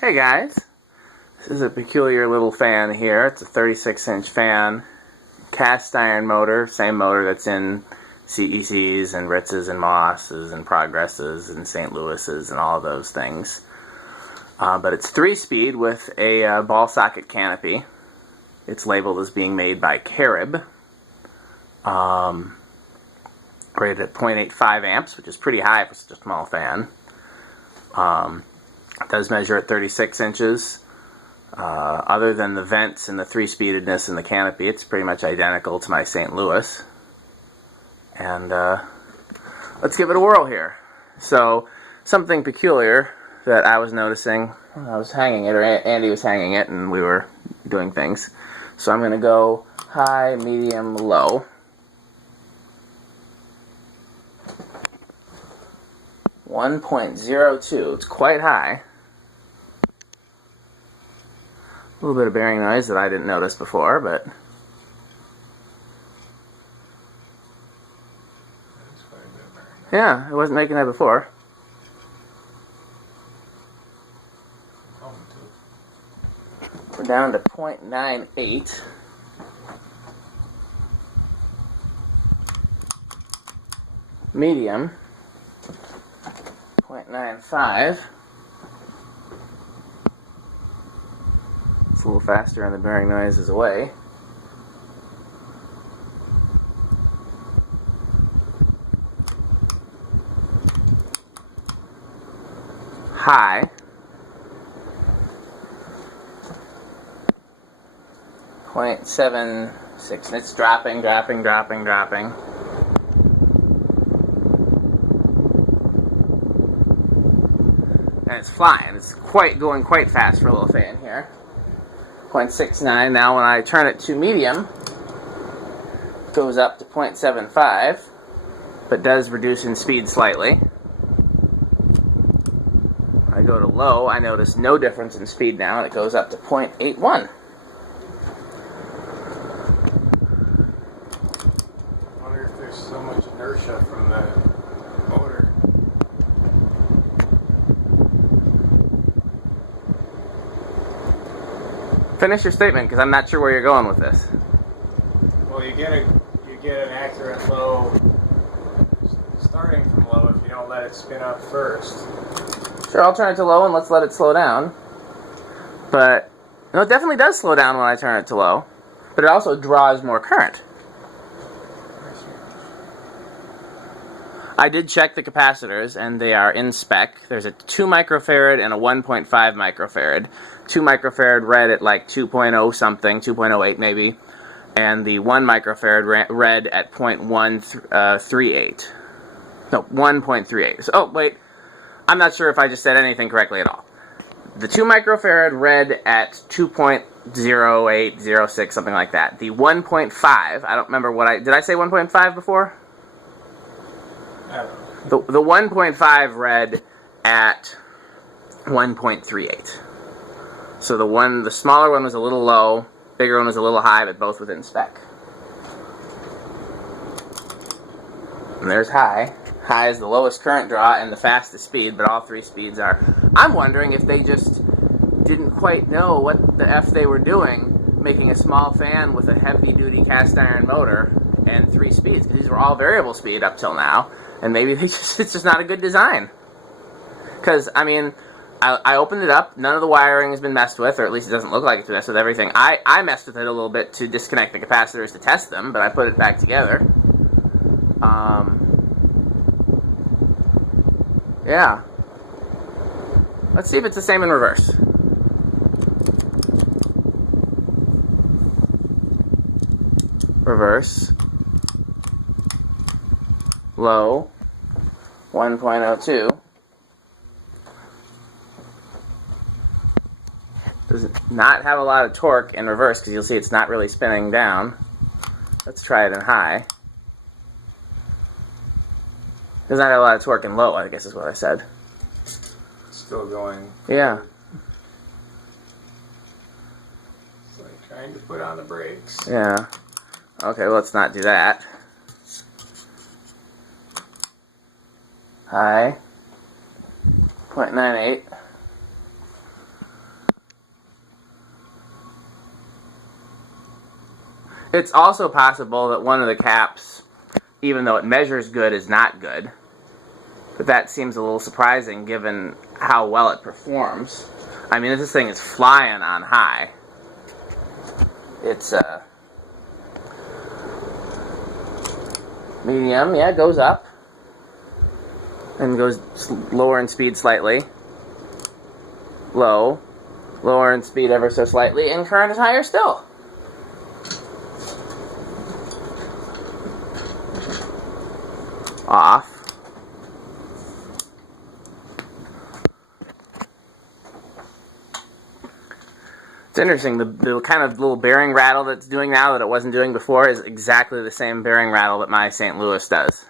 Hey guys, this is a peculiar little fan here. It's a 36-inch fan, cast iron motor, same motor that's in CECs and Ritz's and Moss's and Progresses and St. Louis's and all of those things. But it's 3-speed with a ball socket canopy. It's labeled as being made by Carib. Rated at 0.85 amps, which is pretty high for such a small fan. It does measure at 36 inches. Other than the vents and the 3-speededness in the canopy, it's pretty much identical to my St. Louis. And let's give it a whirl here. So, something peculiar that I was noticing when I was hanging it, or Andy was hanging it, and we were doing things. So I'm going to go high, medium, low. .02. It's quite high. A little bit of bearing noise that I didn't notice before, but yeah, it wasn't making that before. We're down to 0.98. Medium, 0.95. It's a little faster and the bearing noise is away. High, 0.76, and it's dropping. And it's flying. It's going quite fast for a little fan here. 0.69. Now when I turn it to medium, it goes up to 0.75, but does reduce in speed slightly. When I go to low, I notice no difference in speed now, and it goes up to 0.81. I wonder if there's so much inertia from the motor. Finish your statement, because I'm not sure where you're going with this. Well, you get an accurate low starting from low if you don't let it spin up first. Sure, I'll turn it to low and let's let it slow down. But no, it definitely does slow down when I turn it to low, but it also draws more current. I did check the capacitors, and they are in spec. There's a 2 microfarad and a 1.5 microfarad. 2 microfarad read at like 2.0 something, 2.08 maybe, and the 1 microfarad read at 0.138. No, 1.38. So, oh, wait. I'm not sure if I just said anything correctly at all. The 2 microfarad read at 2.0806, something like that. The 1.5, I don't remember what did I say 1.5 before? The 1.5 read at 1.38. So the smaller one was a little low, bigger one was a little high, but both within spec. And there's high. High is the lowest current draw and the fastest speed, but all 3 speeds are. I'm wondering if they just didn't quite know what the F they were doing, making a small fan with a heavy-duty cast iron motor and 3 speeds, because these were all variable speed up till now, and maybe it's just not a good design. Because, I mean, I opened it up, none of the wiring has been messed with, or at least it doesn't look like it's been messed with everything. I messed with it a little bit to disconnect the capacitors to test them, but I put it back together. Yeah. Let's see if it's the same in reverse. Reverse. Low. 1.02. Does not have a lot of torque in reverse, because you'll see it's not really spinning down. Let's try it in high. Does not have a lot of torque in low, I guess is what I said. Still going. Yeah. It's like trying to put on the brakes. Yeah. Okay, well, let's not do that. High. 0.98. It's also possible that one of the caps, even though it measures good, is not good. But that seems a little surprising given how well it performs. I mean, this thing is flying on high. It's medium, yeah, it goes up. And goes lower in speed slightly. Low. Lower in speed ever so slightly. And current is higher still. Off. It's interesting, the kind of little bearing rattle that's doing now that it wasn't doing before is exactly the same bearing rattle that my St. Louis does.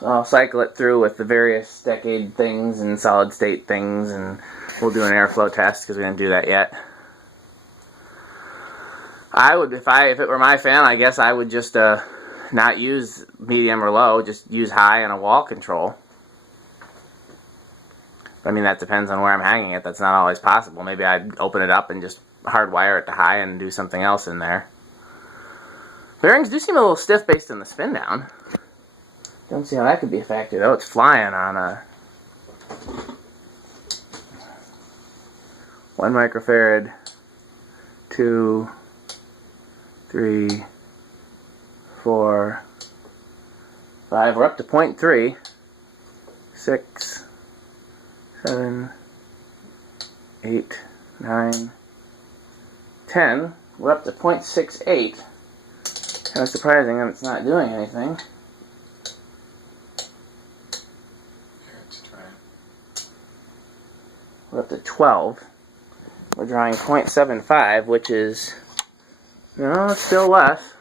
So I'll cycle it through with the various decade things and solid state things, and we'll do an airflow test because we didn't do that yet. I would, if it were my fan, I guess I would just not use medium or low, just use high and a wall control. I mean, that depends on where I'm hanging it. That's not always possible. Maybe I'd open it up and just hardwire it to high and do something else in there. Bearings do seem a little stiff based on the spin down. Don't see how that could be a factor, though. It's flying on a 1 microfarad, 2, 3, 4, 5. We're up to 0.3, 6, 7, 8, 9, 10. We're up to 0.68. Kind of surprising that it's not doing anything. We're up to 12. We're drawing 0.75, which is, no, it's still less.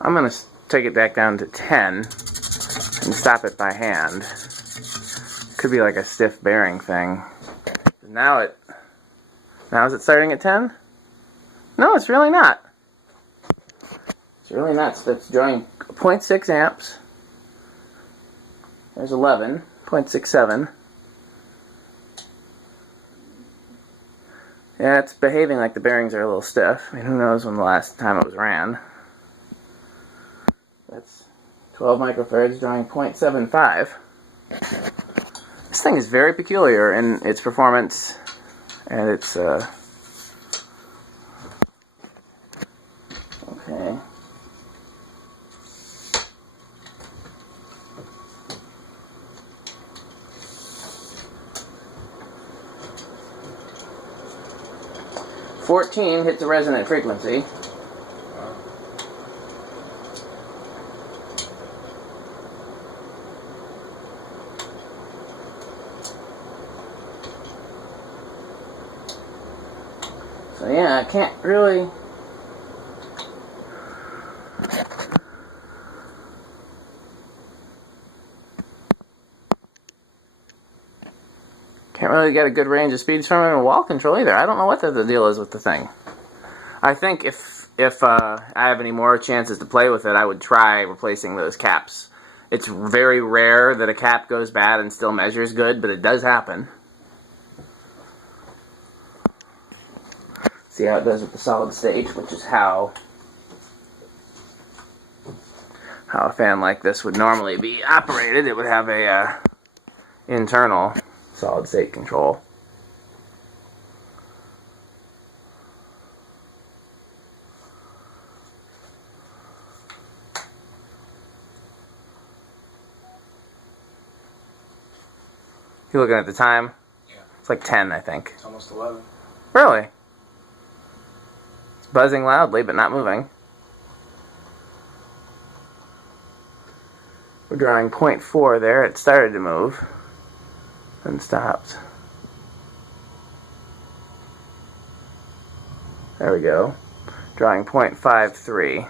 I'm going to take it back down to 10 and stop it by hand. Could be like a stiff bearing thing. Now is it starting at 10? No, it's really not. It's really not. It's drawing 0.6 amps. There's 11, 0.67. Yeah, it's behaving like the bearings are a little stiff. I mean, who knows when the last time it was ran. That's 12 microfarads drawing 0.75. This thing is very peculiar in its performance, and it's okay. 14 hits a resonant frequency. So yeah, I can't really... Can't really get a good range of speeds from it in a wall control either. I don't know what the deal is with the thing. I think if I have any more chances to play with it, I would try replacing those caps. It's very rare that a cap goes bad and still measures good, but it does happen. See how it does with the solid state, which is how a fan like this would normally be operated. It would have a internal solid state control. You looking at the time? Yeah. It's like 10, I think. It's almost 11. Really? It's buzzing loudly, but not moving. We're drawing 0.4 there. It started to move. And stopped. There we go. Drawing 0.53.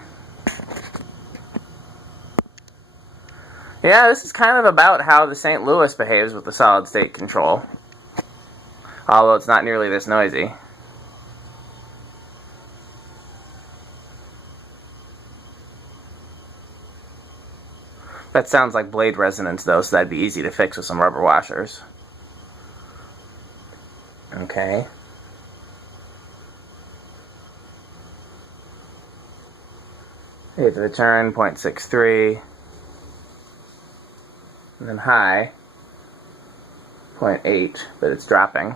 Yeah, this is kind of about how the St. Louis behaves with the solid state control. Although it's not nearly this noisy. That sounds like blade resonance though, so that'd be easy to fix with some rubber washers. Okay. Eighth of a turn, 0.63. And then high, 0.8, but it's dropping.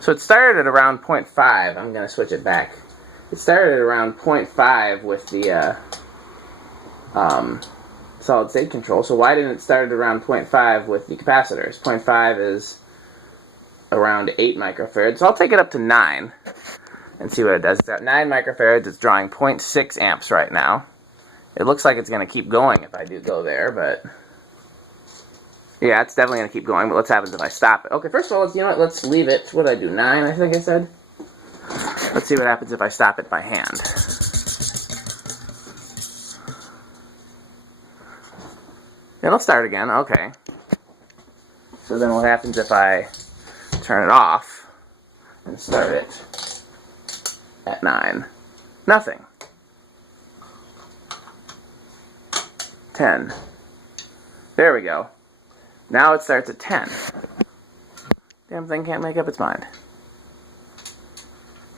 So it started at around 0.5. I'm going to switch it back. It started at around 0.5 with the solid state control. So why didn't it start at around 0.5 with the capacitors? 0.5 is around 8 microfarads. So I'll take it up to 9 and see what it does. It's at 9 microfarads. It's drawing 0.6 amps right now. It looks like it's going to keep going if I do go there, but yeah, it's definitely going to keep going. But what happens if I stop it? Okay, first of all, you know what? Let's leave it. What did I do? 9, I think I said. Let's see what happens if I stop it by hand. It'll start again. Okay. So then what happens if I turn it off and start it at 9? Nothing. 10. There we go. Now it starts at 10. Damn thing can't make up its mind.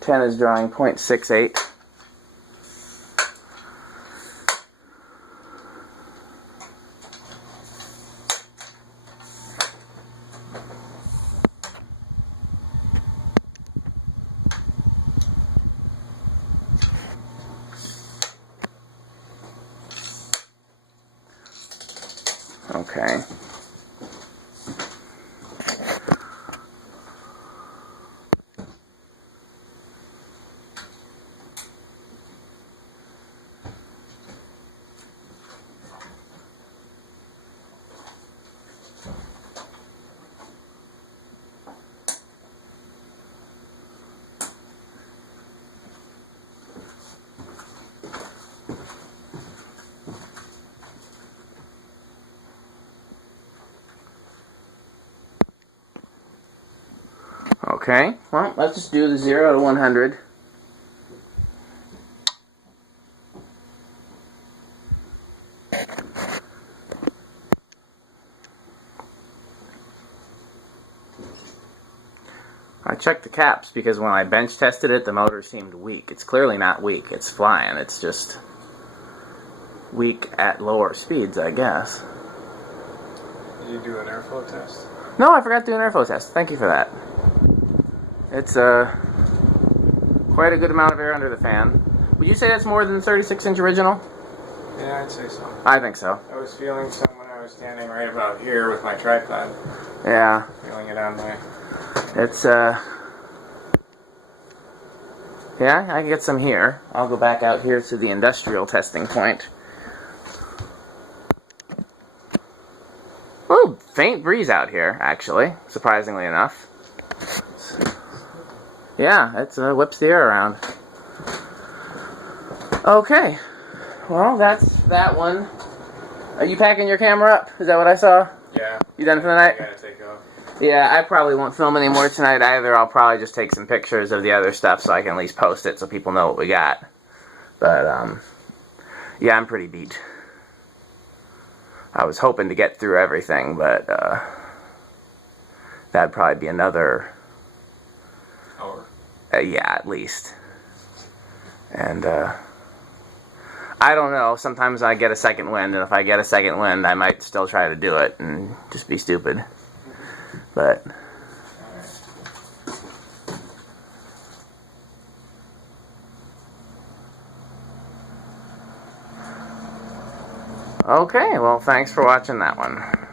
10 is drawing 0.68. Okay. Okay, well, let's just do the 0 to 100. I checked the caps because when I bench tested it, the motor seemed weak. It's clearly not weak. It's flying. It's just weak at lower speeds, I guess. Did you do an airflow test? No, I forgot to do an airflow test. Thank you for that. It's quite a good amount of air under the fan. Would you say that's more than the 36-inch original? Yeah, I'd say so. I think so. I was feeling some when I was standing right about here with my tripod. Yeah. Feeling it on my... It's, yeah, I can get some here. I'll go back out here to the industrial testing point. Ooh, faint breeze out here, actually, surprisingly enough. Yeah, it whips the air around. Okay, well, that's that one. Are you packing your camera up? Is that what I saw? Yeah. You done for the night? I gotta take off. Yeah, I probably won't film any more tonight either. I'll probably just take some pictures of the other stuff so I can at least post it so people know what we got. But, yeah, I'm pretty beat. I was hoping to get through everything, but, that'd probably be another... hour. Yeah, at least. And, I don't know. Sometimes I get a second wind, and if I get a second wind, I might still try to do it and just be stupid. But... okay, well, thanks for watching that one.